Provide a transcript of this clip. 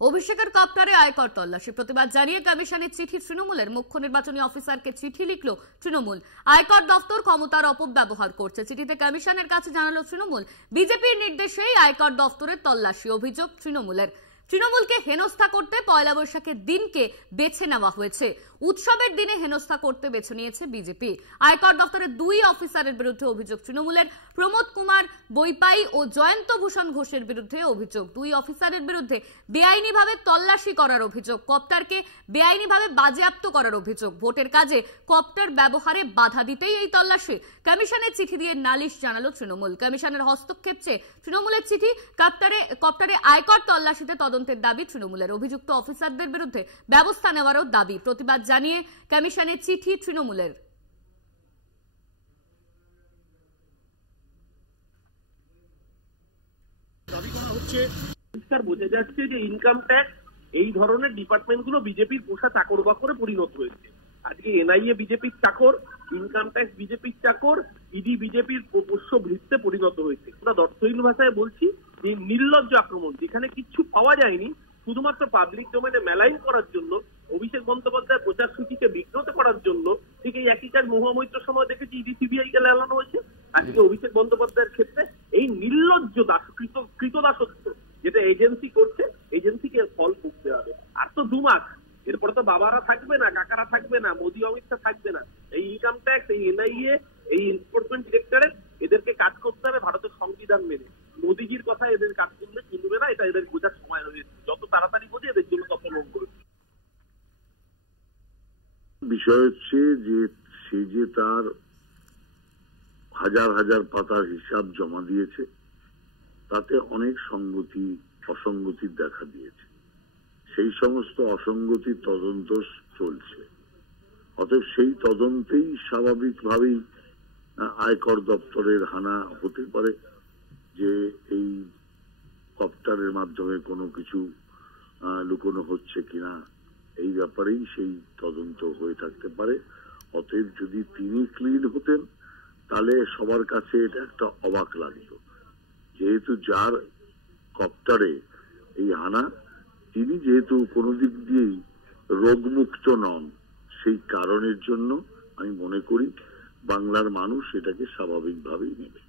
অভিষেকের কপ্টারে আয়কর তল্লাশি, প্রতিবাদ জানিয়ে কমিশনের চিঠি তৃণমূলের। মুখ্য নির্বাচনী অফিসারকে চিঠি লিখল তৃণমূল। আয়কর দপ্তর ক্ষমতার অপব্যবহার করছে, চিঠিতে কমিশনের কাছে জানালো তৃণমূল। বিজেপির নির্দেশেই আয়কর দপ্তরের তল্লাশি, অভিযোগ তৃণমূলের। তৃণমূলকে হেনস্থা করতে পয়লা বৈশাখের দিনকে বেছে নেওয়া হয়েছে, উৎসবের দিনে হেনস্থা করতে বেছে নিয়েছে বিজেপি। আয়কর দপ্তরের দুই অফিসারের বিরুদ্ধে অভিযোগ তৃণমূলের। প্রমোদ কুমার বৈপাই ও জয়ন্ত ভূষণ ঘোষের বিরুদ্ধে অভিযোগ। দুই অফিসারের বিরুদ্ধে বেআইনিভাবে তল্লাশি করার অভিযোগ, কপ্টারকে বেআইনিভাবে বাজেয়াপ্ত করার অভিযোগ। ভোটের কাজে কপ্টার ব্যবহারে বাধা দিতেই এই তল্লাশি। কমিশনের চিঠি দিয়ে নালিশ জানালো তৃণমূল। কমিশনের হস্তক্ষেপ চেয়ে তৃণমূলের চিঠি। কপ্টারে আয়কর তল্লাশিতে তদন্তের দাবি তৃণমূলের। অভিযুক্ত অফিসারদের বিরুদ্ধে ব্যবস্থা নেওয়ারও দাবি। প্রতিবাদ জানিয়ে কমিশনের চিঠি তৃণমূলের। দাবি করা হচ্ছে, পরিষ্কার বোঝা যাচ্ছে যে ইনকাম ট্যাক্স এই ধরনের ডিপার্টমেন্টগুলো বিজেপির পোষা চাকর বাকরে পরিণত হয়েছে। আজকে এনআইএ বিজেপির চাকর, ইনকাম ট্যাক্স বিজেপির চাকর, ইডি বিজেপির পোষ্য ভৃত্যে পরিণত হয়েছে। পুরো দর্থহীন ভাষায় বলছি যে নির্লজ্জ আক্রমণ, যেখানে কিচ্ছু পাওয়া যায়নি, শুধুমাত্র পাবলিক ডোমেনে মেলাইন করার জন্য, অভিষেক বন্দ্যোপাধ্যায়ের প্রচার সূচিকে বিঘ্নত করার জন্য। ঠিক এই একই কাজ মহুয়া মৈত্র সময় দেখেছি ইডি সিবিআই কে লাগানো হয়েছে। আজকে অভিষেক বন্দ্যোপাধ্যায়ের ক্ষেত্রে এই নির্লজ্জ কৃতদাসত্ব যেটা এজেন্সি করছে, এজেন্সিকে ফল ভুগতে হবে। আর তো 2 মাস, এরপরে তো বাবারা থাকবে না, কাকারা থাকবে না, মোদী অমিত শাহ থাকবে না। এই ইনকাম ট্যাক্স, এই এনআইএ, এই এনফোর্সমেন্ট ডিরেক্টরেট, এদেরকে কাজ করতে হবে ভারতের সংবিধান মেনে। মোদীজির কথা এদের কাজ করলে কিনবে না, এটা এদের বোঝার সময় হয়েছে। যত তাড়াতাড়ি বোঝে এদের জন্য তত মঙ্গল। বিষয় হচ্ছে যে সে যে তার হাজার হাজার পাতার হিসাব জমা দিয়েছে, তাতে অনেক অসঙ্গতি দেখা দিয়েছে। সেই সমস্ত অসঙ্গতির তদন্ত চলছে। অতএব সেই তদন্তেই স্বাভাবিকভাবেই আয়কর দপ্তরের হানা হতে পারে যে এই কপ্টারের মাধ্যমে কোনো কিছু লুকোনো হচ্ছে কিনা, এই ব্যাপারেই সেই তদন্ত হয়ে থাকতে পারে। অতএব যদি তিনি ক্লিন হতেন তাহলে সবার কাছে এটা একটা অবাক লাগতো, যেহেতু যার কপ্টারে এই হানা, তিনি যেহেতু কোনো দিক দিয়েই রোগমুক্ত নন, সেই কারণের জন্য আমি মনে করি বাংলার মানুষ এটাকে স্বাভাবিকভাবেই নেবে।